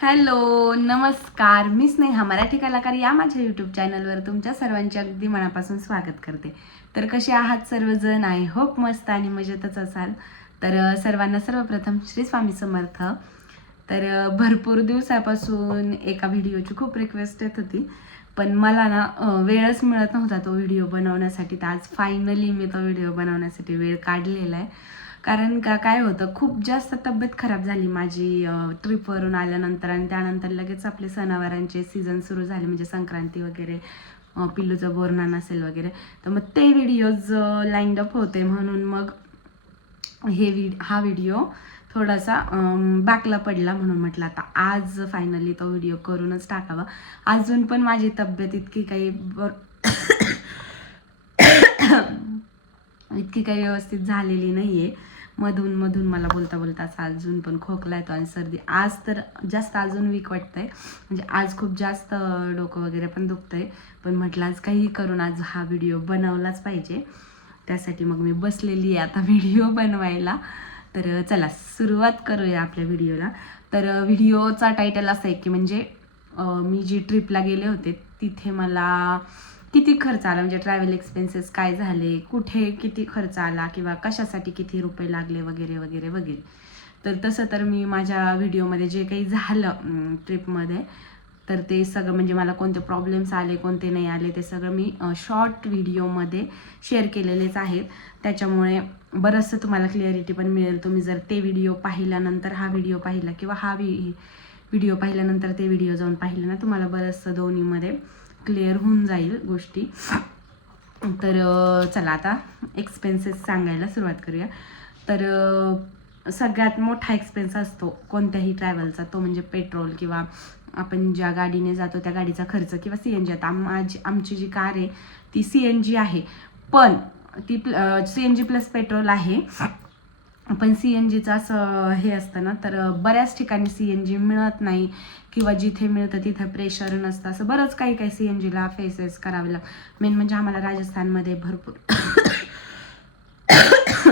Hello नमस्कार, मी स्नेहा मराठी कलाकार या माझ्या यूट्यूब चॅनलवर तुमच्या सर्वांचे अगदी मनापासून स्वागत करते. तर कसे आहात सर्वजण? आय होप मस्त आणि मजेतच असाल. तर सर्वांना सर्वप्रथम श्री स्वामी समर्थ. तर भरपूर दिवसापासून एका व्हिडिओची खूप रिक्वेस्ट येत होती, पण मला ना वेळच मिळत नव्हता तो व्हिडिओ बनवण्यासाठी. तर आज फायनली मी तो व्हिडिओ बनवण्यासाठी वेळ काढलेला आहे. कारण काय होतं, खूप जास्त तब्येत खराब झाली माझी ट्रिपवरून आल्यानंतर, आणि त्यानंतर लगेच आपले सणावारांचे सीझन सुरू झाले, म्हणजे संक्रांती वगैरे, पिल्लूचं बोरनान असेल वगैरे. तर मग ते व्हिडिओज लाईंड अप होते, म्हणून मग हा व्हिडिओ थोडासा बॅकला पडला. म्हणून म्हटलं आता आज फायनली तो व्हिडिओ करूनच टाकावा. अजून पण माझी तब्येत इतकी काही व्यवस्थित झालेली नाहीये. मधून मधून मला बोलता बोलता असा अजून पण खोकला येतो आणि सर्दी. आज तर जास्त अजून वीक वाटतंय, म्हणजे आज खूप जास्त डोकं वगैरे पण दुखतंय. पण म्हटलं आज काही करून आज हा व्हिडिओ बनवलाच पाहिजे. त्यासाठी मग मी बसलेली आहे आता व्हिडिओ बनवायला. तर चला सुरुवात करूया आपल्या व्हिडिओला. तर व्हिडिओचा टायटल असा आहे की म्हणजे मी जी ट्रिपला गेले होते तिथे मला किती खर्च आला, म्हणजे ट्रॅव्हल एक्सपेन्सेस काय झाले, कुठे किती खर्च आला, किंवा कशासाठी किती रुपये लागले वगैरे वगैरे वगैरे. तर तसं तर मी माझ्या व्हिडिओमध्ये जे काही झालं ट्रिपमध्ये, तर ते सगळं म्हणजे मला कोणते प्रॉब्लेम्स आले कोणते नाही आले ते सगळं मी शॉर्ट व्हिडिओमध्ये शेअर केलेलेच आहेत. त्याच्यामुळे बरंचसं तुम्हाला क्लिअरिटी पण मिळेल. तुम्ही जर ते व्हिडिओ पाहिल्यानंतर हा व्हिडिओ पाहिला, किंवा हा व्हिडिओ पाहिल्यानंतर ते व्हिडिओ जाऊन पाहिलं ना, तुम्हाला बरंचसं दोन्हीमध्ये क्लिअर होऊन जाईल गोष्टी. तर चला आता एक्सपेन्सेस सांगायला सुरुवात करूया. तर सगळ्यात मोठा एक्सपेन्स असतो कोणत्याही ट्रॅव्हलचा, तो म्हणजे पेट्रोल, किंवा आपण ज्या गाडीने जातो त्या गाडीचा खर्च, किंवा CNG. आता आमची जी कार आहे ती CNG आहे, पण ती CNG प्लस पेट्रोल आहे. पण CNGचं असं हे असतं ना, तर बऱ्याच ठिकाणी CNG मिळत नाही, किंवा जिथे मिळतं तिथं प्रेशर नसतं. असं बरंच काही CNGला फेसेस करावे लागतं. मेन म्हणजे आम्हाला राजस्थानमध्ये भरपूर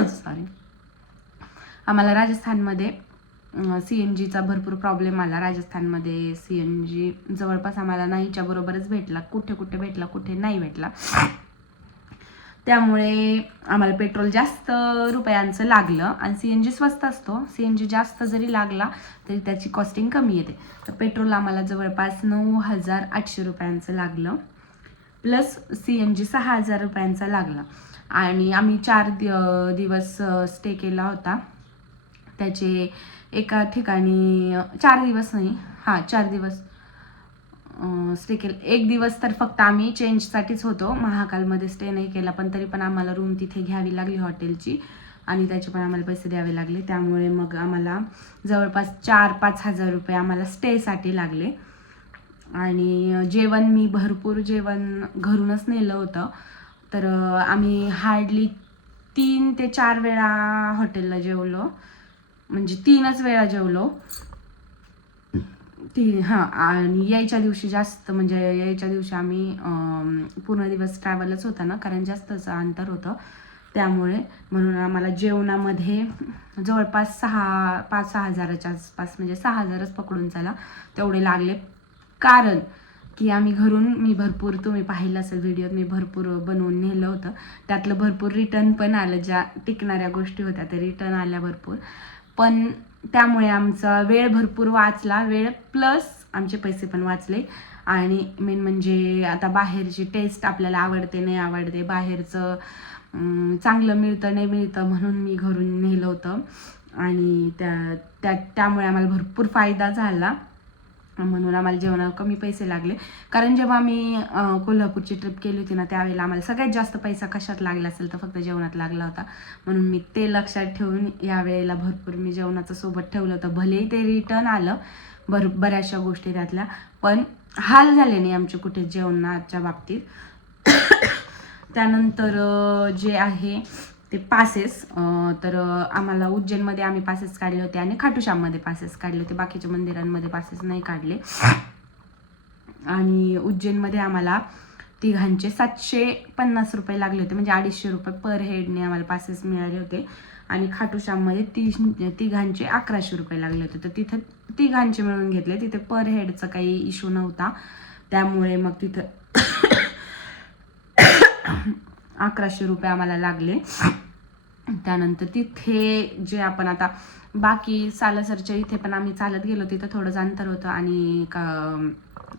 सॉरी, आम्हाला राजस्थानमध्ये CNGचा भरपूर प्रॉब्लेम आला. राजस्थानमध्ये CNG जवळपास आम्हाला नाहीच्या बरोबरच भेटला. कुठे कुठे भेटला, कुठे नाही भेटला. त्यामुळे आम्हाला पेट्रोल जास्त रुपयांचं लागलं, आणि CNG स्वस्त असतो. CNG जास्त जरी लागला तरी त्याची कॉस्टिंग कमी येते. तर पेट्रोल आम्हाला जवळपास 9,800 रुपयांचं लागलं, प्लस CNG 6,000 रुपयांचा लागला. आणि आम्ही 4 दिवस स्टे केला होता. त्याचे एका ठिकाणी 4 दिवस नाही, 4 दिवस स्टे केलं. एक दिवस तर फक्त आम्ही चेंजसाठीच होतो, महाकालमध्ये स्टे नाही केला. पण तरी पण आम्हाला रूम तिथे घ्यावी लागली हॉटेलची, आणि त्याचे पण आम्हाला पैसे द्यावे लागले. त्यामुळे मग आम्हाला जवळपास 4-5 हजार रुपये आम्हाला स्टेसाठी लागले. आणि जेवण मी भरपूर जेवण घरूनच नेलं होतं. तर आम्ही हार्डली 3 ते 4 वेळा हॉटेलला जेवलो, म्हणजे 3च वेळा जेवलो. आणि यायच्या दिवशी जास्त, म्हणजे यायच्या दिवशी आम्ही पूर्ण दिवस ट्रॅव्हलच होता ना, कारण जास्तच अंतर होतं. त्यामुळे म्हणून आम्हाला जेवणामध्ये जवळपास 5-6 हजाराच्या आसपास, म्हणजे 6,000च पकडून चला, तेवढे लागले. कारण की आम्ही घरून तुम्ही पाहिलं असेल व्हिडिओत, मी भरपूर बनवून नेलं होतं. त्यातलं भरपूर रिटर्न पण आलं, ज्या टिकणाऱ्या गोष्टी होत्या त्या रिटर्न आल्या भरपूर. पण त्यामुळे आमचा वेळ भरपूर वाचला, वेळ प्लस आमचे पैसे पण वाचले. आणि मेन म्हणजे आता बाहेरची टेस्ट आपल्याला आवडते नाही आवडते, बाहेरचं चांगलं मिळतं नाही मिळतं, म्हणून मी घरून नेलं होतं. आणि त्यामुळे आम्हाला भरपूर फायदा झाला, म्हणून आम्हाला जेवणाला कमी पैसे लागले. कारण जेव्हा आम्ही कोल्हापूरची ट्रिप केली होती ना, त्यावेळेला आम्हाला सगळ्यात जास्त पैसा कशात लागला असेल तर फक्त जेवणात लागला होता. म्हणून मी ते लक्षात ठेवून यावेळेला भरपूर मी जेवणाचं सोबत ठेवलं होतं. भलेही ते रिटर्न आलं बऱ्याचशा गोष्टी त्यातल्या, पण हाल झाले नाही आमचे कुठे जेवणाच्या बाबतीत. त्यानंतर जे आहे ते पासेस, तर आम्हाला उज्जैनमध्ये आम्ही पासेस काढले होते, आणि खाटूश्याममध्ये पासेस काढले होते. बाकीच्या मंदिरांमध्ये पासेस नाही काढले. आणि उज्जैनमध्ये आम्हाला तिघांचे 750 रुपये लागले होते, म्हणजे 250 रुपये पर हेडने आम्हाला पासेस मिळाले होते. आणि खाटू श्याममध्ये तिघांचे 1100 रुपये लागले होते. तर तिथे तिघांचे मिळून घेतले. तिथे पर हेडचा काही इश्यू नव्हता, त्यामुळे मग तिथं 1100 रुपये आम्हाला लागले. त्यानंतर तिथे जे आपण आता बाकी सालासरच्या इथे पण आम्ही चालत गेलो, तिथं थोडंच अंतर होतं, आणि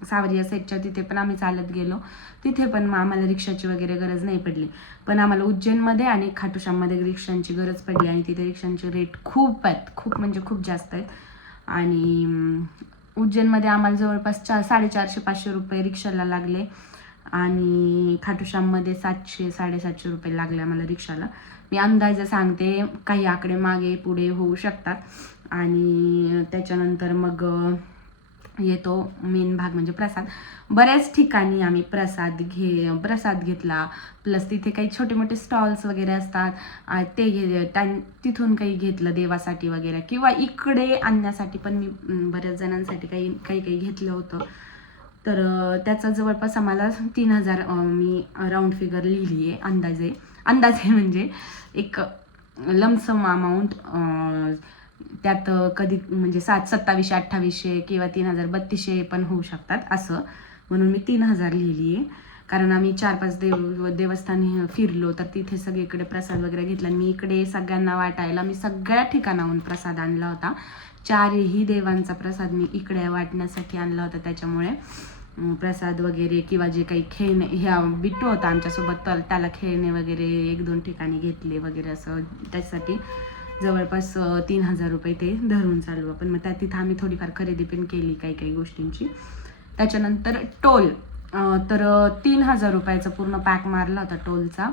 सावरिया साईडच्या तिथे पण आम्ही चालत गेलो. तिथे पण आम्हाला रिक्षाची वगैरे गरज नाही पडली. पण आम्हाला उज्जैनमध्ये आणि खाटू श्याममध्ये रिक्षांची गरज पडली, आणि तिथे रिक्षांचे रेट खूप आहेत, खूप म्हणजे खूप जास्त आहेत. आणि उज्जैनमध्ये आम्हाला जवळपास 450-500 रुपये रिक्षाला लागले, आणि खाटू श्याममध्ये 700-750 रुपये लागले आम्हाला रिक्षाला. मी अंदाजे सांगते, काही आकडे मागे पुढे होऊ शकतात. आणि त्याच्यानंतर मग येतो मेन भाग म्हणजे प्रसाद. बऱ्याच ठिकाणी आम्ही प्रसाद घेतला, प्लस तिथे काही छोटे मोठे स्टॉल्स वगैरे असतात, तिथून काही घेतलं देवासाठी वगैरे, किंवा इकडे आणण्यासाठी पण मी बऱ्याच जणांसाठी काही घेतलं होतं. तर त्याचा जवळपास आम्हाला 3000 मी राऊंड फिगर लिहिली आहे. अंदाजे म्हणजे एक लमसम अमाऊंट. त्यात कधी म्हणजे 2700-2800 किंवा 3200 पण होऊ शकतात असं, म्हणून मी 3000 लिहिली आहे. कारण आम्ही 4-5 देवस्थानी फिरलो, तर तिथे सगळीकडे प्रसाद वगैरे घेतला. मी इकडे सगळ्यांना वाटायला मी सगळ्या ठिकाणाहून प्रसाद आणला होता. 4ही देवांचा प्रसाद मी इकडे वाटण्यासाठी आणला होता. त्याच्यामुळे प्रसाद वगैरे किंवा जे काही खेळणे, ह्या बिट्टू होता आमच्यासोबत, तर त्याला खेळणे वगैरे 1-2 ठिकाणी घेतले वगैरे, असं त्यासाठी जवळपास 3000 रुपये ते धरून चालू. पण मग तिथं आम्ही थोडीफार खरेदी पण केली काही गोष्टींची. त्याच्यानंतर टोल, तर 3000 रुपयाचा पूर्ण पॅक मारला होता टोलचा.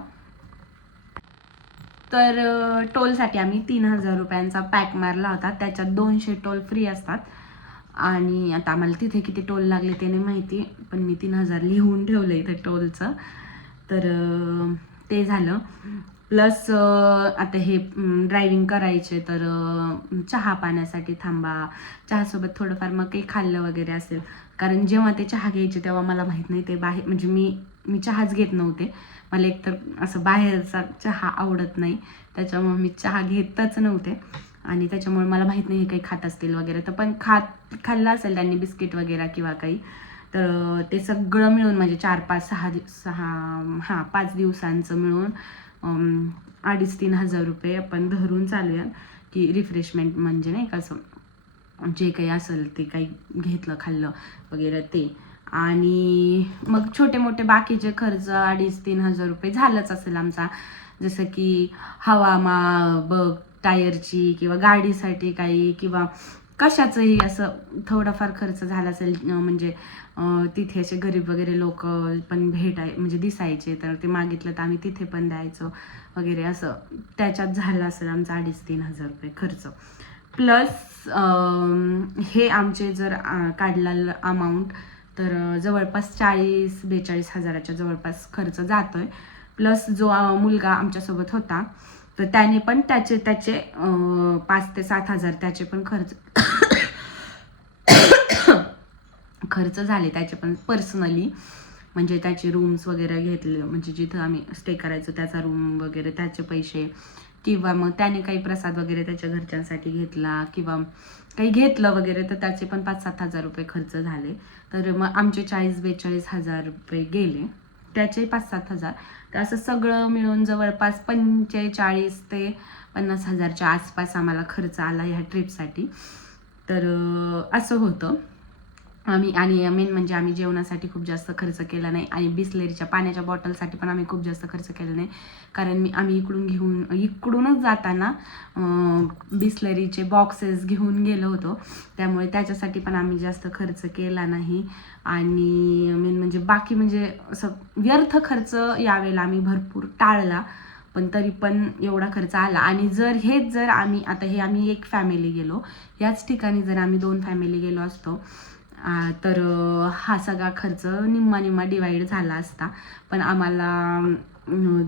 तर टोलसाठी आम्ही 3000 रुपयांचा पॅक मारला होता. त्याच्यात 200 टोल फ्री असतात, आणि आता आम्हाला तिथे किती टोल लागले ते नाही माहिती, पण मी 3000 लिहून ठेवलं इथे टोलचं. तर ते झालं. प्लस आता हे ड्रायव्हिंग करायचे, तर चहा पाण्यासाठी थांबा, चहासोबत थोडंफार मग काही खाल्लं वगैरे असेल. कारण जेव्हा ते चहा घ्यायचे तेव्हा मला माहीत नाही ते बाहेर, म्हणजे मी चहाच घेत नव्हते. मला एकतर असं बाहेरचा चहा आवडत नाही, त्याच्यामुळे मी चहा घेतच नव्हते, आणि त्याच्यामुळे मला माहीत नाही हे काही खात असतील वगैरे. तर पण खाल्लं असेल त्यांनी बिस्किट वगैरे किंवा काही. तर ते सगळं मिळून म्हणजे 5 दिवसांचं मिळून 2,500-3,000 रुपये आपण धरून चालूया, की रिफ्रेशमेंट म्हणजे नाही कसं जे काही असेल ते काही घेतलं खाल्लं वगैरे ते. आणि मग छोटे मोठे बाकीचे खर्च 2,500-3,000 रुपये झालंच असेल आमचा. जसं की बघ टायरची किंवा गाडीसाठी काही किंवा कशाचंही असं थोडाफार खर्च झाला असेल. म्हणजे तिथे असे गरीब वगैरे लोक पण म्हणजे दिसायचे, तर ते मागितलं तर आम्ही तिथे पण द्यायचो वगैरे, असं त्याच्यात झालं असेल आमचा 2,500-3,000 रुपये खर्च. प्लस हे आमचे जर काढलेलं अमाऊंट, तर जवळपास 40-42 हजाराच्या जवळपास खर्च जातोय. प्लस जो मुलगा आमच्यासोबत होता, तर त्याने पण त्याचे 5 ते 7 हजार त्याचे पण खर्च झाले त्याचे पण पर्सनली. म्हणजे त्याचे रूम्स वगैरे घेतले, म्हणजे जिथं आम्ही स्टे करायचो त्याचा रूम वगैरे त्याचे पैसे, किंवा मग त्याने काही प्रसाद वगैरे त्याच्या घरच्यांसाठी घेतला किंवा काही घेतलं वगैरे, तर त्याचे पण 5-7 हजार रुपये खर्च झाले. तर मग आमचे 40-42 हजार रुपये गेले, त्याचे 5-7 हजार. तर असं सगळं मिळून जवळपास 45 ते 50 हजारच्या आसपास आम्हाला खर्च आला ह्या ट्रिपसाठी. तर असं होतं. आणि मेन म्हणजे आम्ही जेवणासाठी खूप जास्त खर्च केला नाही, आणि बिसलेरीच्या पाण्याच्या बॉटलसाठी पण आम्ही खूप जास्त खर्च केला नाही. कारण आम्ही इकडूनच जाताना बिसलेरीचे बॉक्सेस घेऊन गेलो होतो, त्यामुळे त्याच्यासाठी पण आम्ही जास्त खर्च केला नाही. आणि मेन म्हणजे बाकी म्हणजे असं व्यर्थ खर्च यावेळेला आम्ही भरपूर टाळला, पण तरी पण एवढा खर्च आला. आणि जर आम्ही एक फॅमिली गेलो, याच ठिकाणी जर आम्ही 2 फॅमिली गेलो असतो, तर हा सगळा खर्च निम्मा डिवाईड झाला असता. पण आम्हाला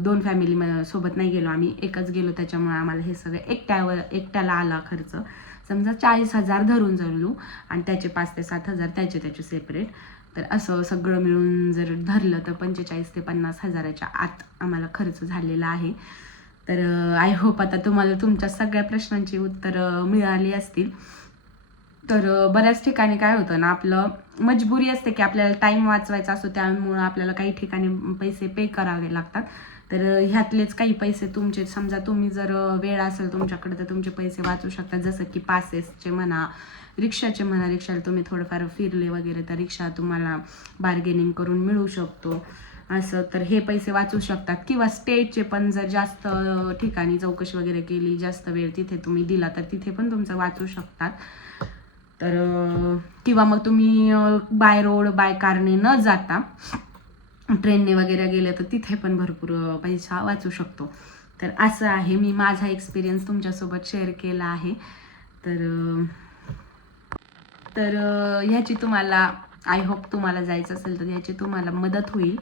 2 फॅमिली सोबत नाही गेलो, आम्ही एकच गेलो, त्याच्यामुळे आम्हाला हे सगळं एकट्याला आला खर्च. समजा 40,000 धरून चालू, आणि त्याचे 5 ते 7 हजार त्याचे सेपरेट. तर असं सगळं मिळून जर धरलं तर 45 ते 50 हजाराच्या आत आम्हाला खर्च झालेला आहे. तर आय होप आता तुम्हाला तुमच्या सगळ्या प्रश्नांची उत्तरं मिळाली असतील. तर बऱ्याच ठिकाणी काय होतं ना, आपलं मजबुरी असते की आपल्याला टाईम वाचवायचा असतो, त्यामुळं आपल्याला काही ठिकाणी पैसे पे करावे लागतात. तर ह्यातलेच काही पैसे तुमचे, समजा तुम्ही जर वेळ असेल तुमच्याकडे तर तुमचे पैसे वाचू शकतात. जसं की पासेसचे म्हणा, रिक्षाचे म्हणा, रिक्षाला तुम्ही थोडंफार फिरले वगैरे तर रिक्षा तुम्हाला बार्गेनिंग करून मिळू शकतो असं, तर हे पैसे वाचू शकतात. किंवा स्टेजचे पण जर जास्त ठिकाणी चौकशी वगैरे केली, जास्त वेळ तिथे तुम्ही दिला तर तिथे पण तुमचं वाचू शकतात. तर किंवा मग तुम्ही बाय रोड बाय कारने न जाता ट्रेनने वगैरे गेले तर तिथे पण भरपूर पैसा वाचू शकतो. तर असं आहे, मी माझा एक्सपिरियन्स तुमच्यासोबत शेअर केला आहे. तर तर ह्याची तुम्हाला, आय होप तुम्हाला जायचं असेल तर ह्याची तुम्हाला मदत होईल.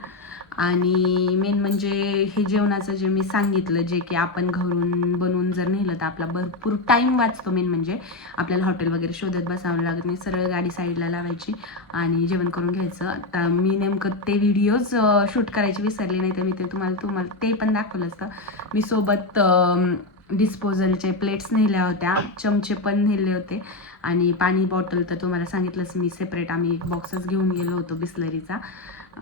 आणि मेन म्हणजे हे जेवणाचं जे मी सांगितलं, जे की आपण घरून बनवून जर नेलं तर आपला भरपूर टाईम वाचतो. मेन म्हणजे आपल्याला हॉटेल वगैरे शोधत बसावं लागत नाही, सरळ गाडी साईडला लावायची आणि जेवण करून घ्यायचं. आता मी नेमकं ते व्हिडिओज शूट करायची विसरले, नाही तर मी ते तुम्हाला ते पण दाखवलं असतं. मी सोबत डिस्पोजलचे प्लेट्स नेल्या होत्या, चमचे पण नेले होते आणि पाणी बॉटल तर तुम्हाला सांगितलंच मी, सेपरेट आम्ही एक बॉक्सच घेऊन गेलो होतो बिस्लरीचा.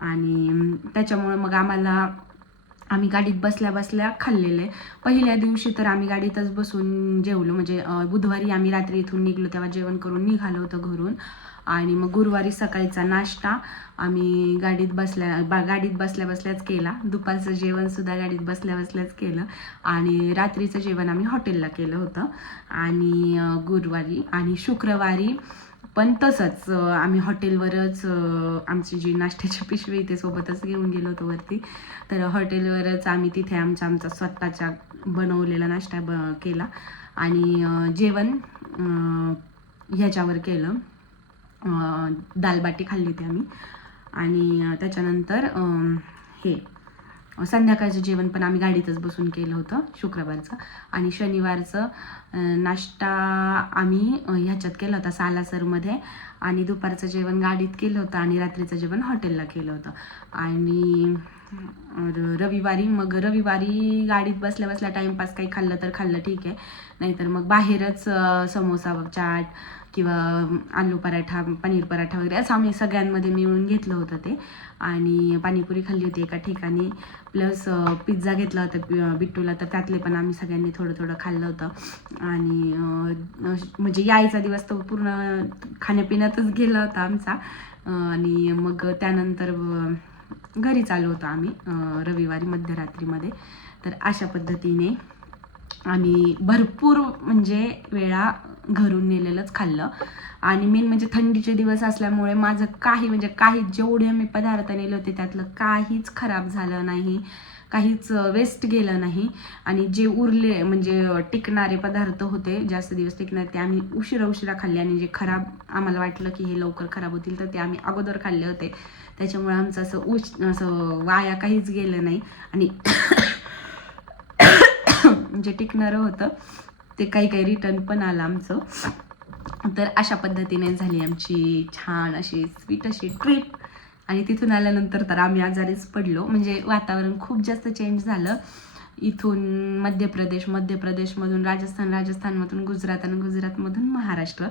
आणि त्याच्यामुळं मग आम्ही गाडीत बसल्या बसल्या खाल्लेले. पहिल्या दिवशी तर आम्ही गाडीतच बसून जेवलो, म्हणजे बुधवारी आम्ही रात्री इथून निघलो तेव्हा जेवण करून निघालो होतो घरून. आणि मग गुरुवारी सकाळचा नाश्ता आम्ही गाडीत बसल्या बसल्याच केला. दुपारचं जेवणसुद्धा गाडीत बसल्या बसल्याच केलं. आणि रात्रीचं जेवण आम्ही हॉटेलला केलं होतं. आणि गुरुवारी आणि शुक्रवारी पण तसंच आम्ही हॉटेलवरच आमची जी नाश्त्याची पिशवी ते सोबतच घेऊन गेलो होतो वरती. तर हॉटेलवरच आम्ही तिथे आमचा स्वतःचा बनवलेला नाश्ता केला. आणि जेवण ह्याच्यावर केलं, दालबाटी खाल्ली होती आम्ही. आणि त्याच्यानंतर हे संध्याकाळचं जेवण पण आम्ही गाडीतच बसून केलं होतं शुक्रवारचं. आणि शनिवारचं नाश्ता आम्ही ह्याच्यात केला होता सालासरमध्ये. आणि दुपारचं जेवण गाडीत केलं होतं आणि रात्रीचं जेवण हॉटेलला केलं होतं. आणि रविवारी गाडीत बसल्या बसल्या टाईमपास काही खाल्लं तर खाल्लं, ठीक आहे, नाहीतर मग बाहेरच समोसा, चाट किंवा आलू पराठा, पनीर पराठा वगैरे असं आम्ही सगळ्यांमध्ये मिळून घेतलं होतं ते. आणि पाणीपुरी खाल्ली होती एका ठिकाणी, प्लस पिझ्झा घेतला होता बिट्टूला, तर त्यातले पण आम्ही सगळ्यांनी थोडं थोडं खाल्लं होतं. आणि म्हणजे यायचा दिवस तो पूर्ण खाण्यापिण्यातच गेला होता आमचा. आणि मग त्यानंतर घरी चालू होतो आम्ही रविवारी मध्यरात्रीमध्ये. तर अशा पद्धतीने आम्ही भरपूर म्हणजे वेळा घरून नेलेलंच खाल्लं. आणि मेन म्हणजे थंडीचे दिवस असल्यामुळे माझं काही जेवढे मी पदार्थ नेले होते त्यातलं काहीच खराब झालं नाही, काहीच वेस्ट गेलं नाही. आणि जे उरले म्हणजे टिकणारे पदार्थ होते, जास्त दिवस टिकणारे, ते आम्ही उशिरा खाल्ले. आणि जे खराब आम्हाला वाटलं की हे लवकर खराब होतील तर ते आम्ही अगोदर खाल्ले होते. त्याच्यामुळे आमचं असं वाया काहीच गेलं नाही. आणि जे टिकणारं होतं ते काही रिटर्न पण आलं आमचं. तर अशा पद्धतीने झाली आमची छान अशी स्वीट अशी ट्रिप. आणि तिथून आल्यानंतर तर आम्ही आजारीच पडलो, म्हणजे वातावरण खूप जास्त चेंज झालं. इथून मध्यप्रदेशमधून राजस्थानमधून गुजरात आणि गुजरातमधून महाराष्ट्र,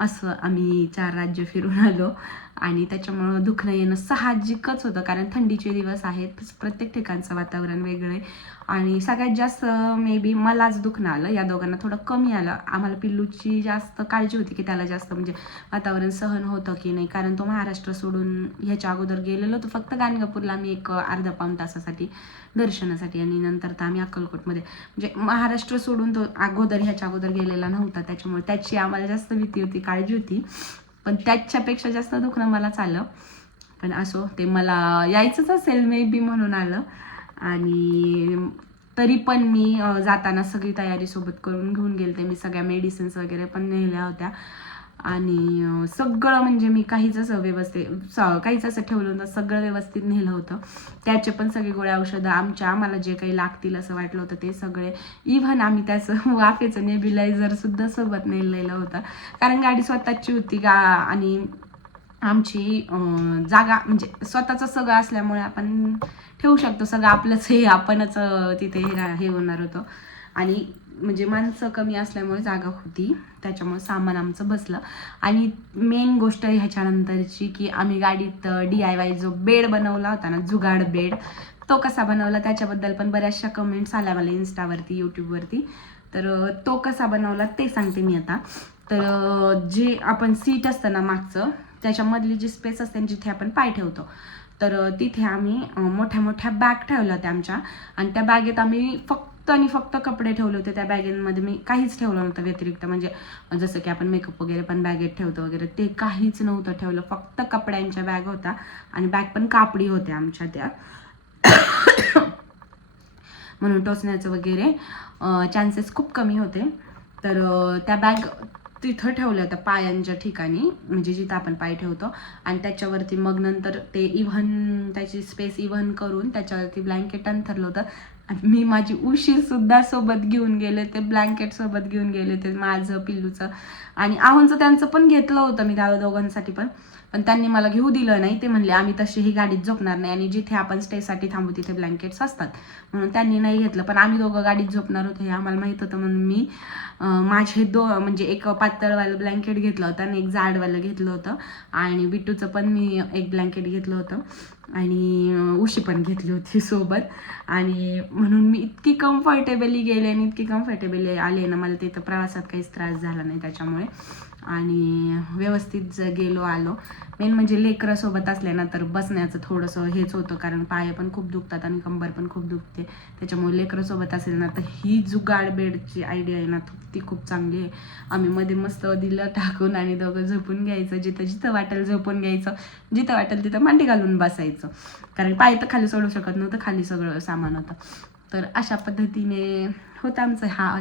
असं आम्ही 4 राज्य फिरून आलो. आणि त्याच्यामुळं दुखणं येणं साहजिकच होतं, कारण थंडीचे दिवस आहेत, प्रत्येक ठिकाणचं वातावरण वेगळं आहे. आणि सगळ्यात जास्त मे बी मलाच दुखणं आलं, या दोघांना थोडं कमी आलं. आम्हाला पिल्लूची जास्त काळजी होती की त्याला जास्त म्हणजे वातावरण सहन होतं की नाही, कारण तो महाराष्ट्र सोडून ह्याच्या अगोदर गेलेलो होतो फक्त गाणगापूरला आम्ही एक अर्धा पाऊण तासासाठी दर्शनासाठी. आणि नंतर तर आम्ही अक्कलकोटमध्ये, म्हणजे महाराष्ट्र सोडून तो ह्याच्या अगोदर गेलेला नव्हता, त्याच्यामुळे त्याची आम्हाला जास्त भीती होती, काळजी होती. पण त्याच्यापेक्षा जास्त दुखणं मलाच आलं. पण असो, ते मला यायचंच असेल मे बी म्हणून आलं. आणि तरी पण मी जाताना सगळी तयारी सोबत करून घेऊन गेलते. मी सगळ्या मेडिसिन्स वगैरे पण नेल्या होत्या. आणि सगळं म्हणजे मी काहीच असं ठेवलं नव्हतं, सगळं व्यवस्थित नेलं होतं. त्याचे पण सगळे गोळ्या औषधं आम्हाला जे काही लागतील असं वाटलं होतं ते सगळे. इव्हन आम्ही त्याचं वाफेचं नेब्युलायझर सुद्धा सोबत नेलेलं होतं, कारण गाडी स्वतःची होती आणि आमची जागा म्हणजे स्वतःचं सगळं असल्यामुळे आपण ठेवू शकतो, सगळं आपलंच हे आपणच तिथे हे होणार होतं. आणि म्हणजे माणसं कमी असल्यामुळे जागा होती, त्याच्यामुळे सामान आमचं बसलं. आणि मेन गोष्ट ह्याच्यानंतरची की आम्ही गाडीत DIY जो बेड बनवला होता ना, जुगाड बेड, तो कसा बनवला त्याच्याबद्दल पण बऱ्याचशा कमेंट्स आल्या मला इन्स्टावरती, यूट्यूबवरती. तर तो कसा बनवला ते सांगते मी आता. तर जे आपण सीट असतं ना मागचं, त्याच्यामधली जी स्पेस असते जिथे आपण पाय ठेवतो, तर तिथे आम्ही मोठ्या मोठ्या बॅग ठेवल्या होत्या आमच्या. आणि त्या बॅगेत आम्ही फक्त आणि फक्त कपडे ठेवले होते. त्या बॅगेमध्ये मी काहीच ठेवलं नव्हतं व्यतिरिक्त, म्हणजे जसं की आपण मेकअप वगैरे पण बॅगेत ठेवतो वगैरे, ते काहीच नव्हतं ठेवलं. फक्त कपड्यांच्या बॅग होत्या आणि बॅग पण कापडी होत्या आमच्या त्या. म्हणून टोचण्याचं वगैरे चान्सेस खूप कमी होते. तर त्या बॅग तिथं ठेवल्या होत्या पायांच्या ठिकाणी, म्हणजे जिथं आपण पाय ठेवतो. आणि त्याच्यावरती मग नंतर ते इव्हन त्याची स्पेस इव्हन करून त्याच्यावरती ब्लँकेट अंथरलं होतं. आणि मी माझी उशीसुद्धा सोबत घेऊन गेले, ते ब्लँकेट सोबत घेऊन गेले, ते माझं पिल्लूचं आणि आहोंचं त्यांचं पण घेतलं होतं मी त्या दोघांसाठी पण त्यांनी मला घेऊ दिलं नाही. ते म्हणले आम्ही तशीही गाडीत झोपणार नाही आणि जिथे आपण स्टेसाठी थांबू तिथे ब्लँकेट्स असतात, म्हणून त्यांनी नाही घेतलं. पण आम्ही दोघं गाडीत झोपणार होतो हे आम्हाला माहीत होतं, म्हणून मी माझे म्हणजे एक पातळवालं ब्लँकेट घेतलं होतं आणि एक जाडवालं घेतलं होतं. आणि बिट्टूचं पण मी एक ब्लँकेट घेतलं होतं आणि उशी पण घेतली होती सोबत. आणि म्हणून मी इतकी कम्फर्टेबली गेले आणि इतकी कम्फर्टेबली आले ना, मला तिथं प्रवासात काहीच त्रास झाला नाही त्याच्यामुळे. आणि व्यवस्थित गेलो आलो. मेन म्हणजे लेकरं सोबत असले ना तर बसण्याचं थोडंसं हेच होतं, कारण पाय पण खूप दुखतात आणि कंबर पण खूप दुखते. त्याच्यामुळे लेकरं सोबत असेल ना तर ही जुगाड बेडची आयडिया आहे ना ती खूप चांगली आहे. आम्ही मध्ये मस्त दिलं टाकून आणि दोघं झोपून घ्यायचं, जिथं जिथं वाटेल झोपून घ्यायचं, जिथं वाटेल तिथं मांडी घालून बसायचं, कारण पाय तर खाली सोडू शकत नव्हतं, खाली सगळं सामान होतं. तर अशा पद्धतीने होता आमचा हा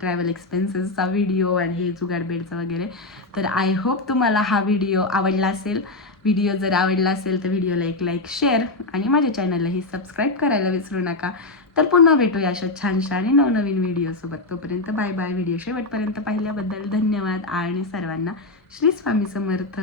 ट्रॅव्हल एक्सपेन्सेसचा व्हिडिओ आणि हे जुगाड बेडचा वगैरे. तर आय होप तुम्हाला हा व्हिडिओ आवडला असेल. व्हिडिओ जर आवडला असेल तर व्हिडिओला एक लाईक, शेअर आणि माझ्या चॅनललाही सबस्क्राईब करायला विसरू नका. तर पुन्हा भेटूया अशा छानशा आणि नवनवीन व्हिडिओसोबत. तोपर्यंत बाय बाय. व्हिडिओ शेवटपर्यंत पाहिल्याबद्दल धन्यवाद आणि सर्वांना श्री स्वामी समर्थ.